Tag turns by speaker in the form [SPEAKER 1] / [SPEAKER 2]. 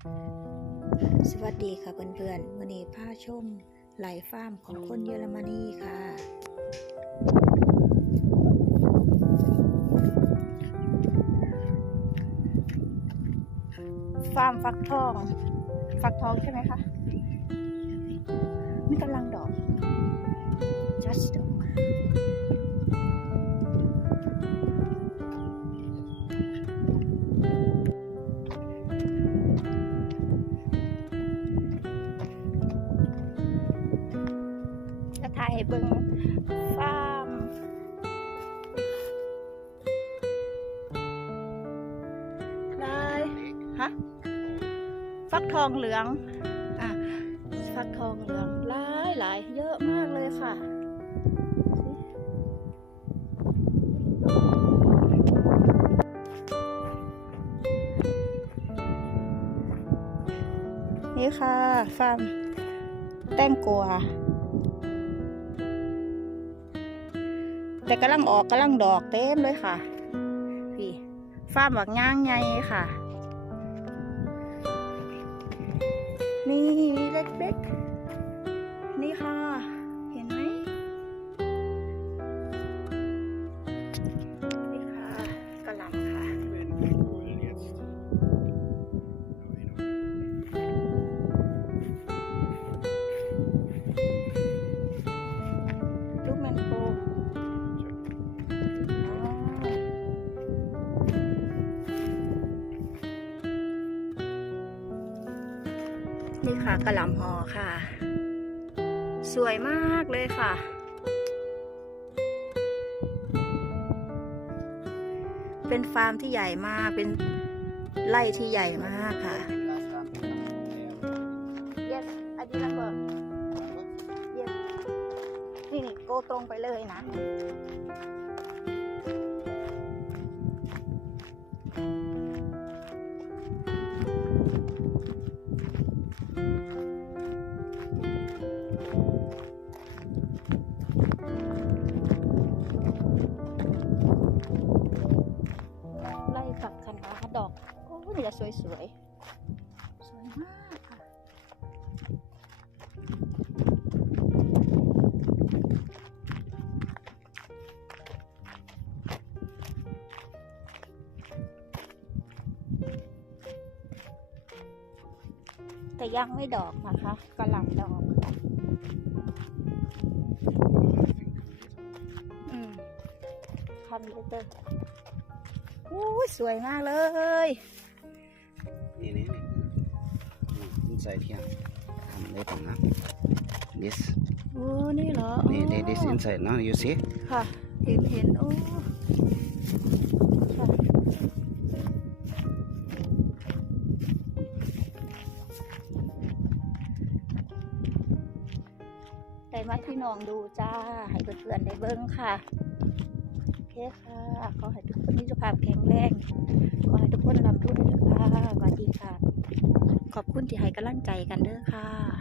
[SPEAKER 1] สวัสดีค่ะเพื่อนๆวันนี้พาชมไหลฟาร์มของคนเยอรมนีค่ะ ฟาร์มฟักทอง ฟักทองใช่ไหมคะไม่กำลังดอก just ดอก เบิ่งฟาร์มลายฮะฟักทองเหลืองอะฟักทองเหลืองหลายหลายเยอะมากเลยค่ะนี่ค่ะฟาร์มแต้งกัว แต่กำลังออกกำลังดอกเต็มเลยค่ะ พี่ฟ้ามบักย่างไงค่ะ นี่เล็กๆ นี่ค่ะกระหล่ำหอค่ะ สวยมากเลยค่ะ เป็นฟาร์มที่ใหญ่มาก เป็นไร่ที่ใหญ่มากค่ะ yes I did number yes นี่นี่โกตรงไปเลยนะ โอ้ยสวยๆสวยมากค่ะแต่ยังไม่ดอกนะคะกำลังดอกค่ะอืมคันเลยเตอร์อู้สวยมากเลย
[SPEAKER 2] นี่นี่นี่อืม inside here come later now this
[SPEAKER 1] โอ้ นี่เหรอ
[SPEAKER 2] นี่นี่ this
[SPEAKER 1] อ๋อ
[SPEAKER 2] inside now you see
[SPEAKER 1] ค่ะ เห็นเห็นโอ้ค่ะได้มาพี่น้องดูจ้า ให้เพื่อนๆได้เบิ้งค่ะ โอเคค่ะ ขอให้ทุกคนมีสุขภาพแข็งแรง ขอให้ทุกคนร่ำรวยค่ะสวัสดีค่ะ ขอบ คุณที่ให้กำลังใจกันเด้อค่ะ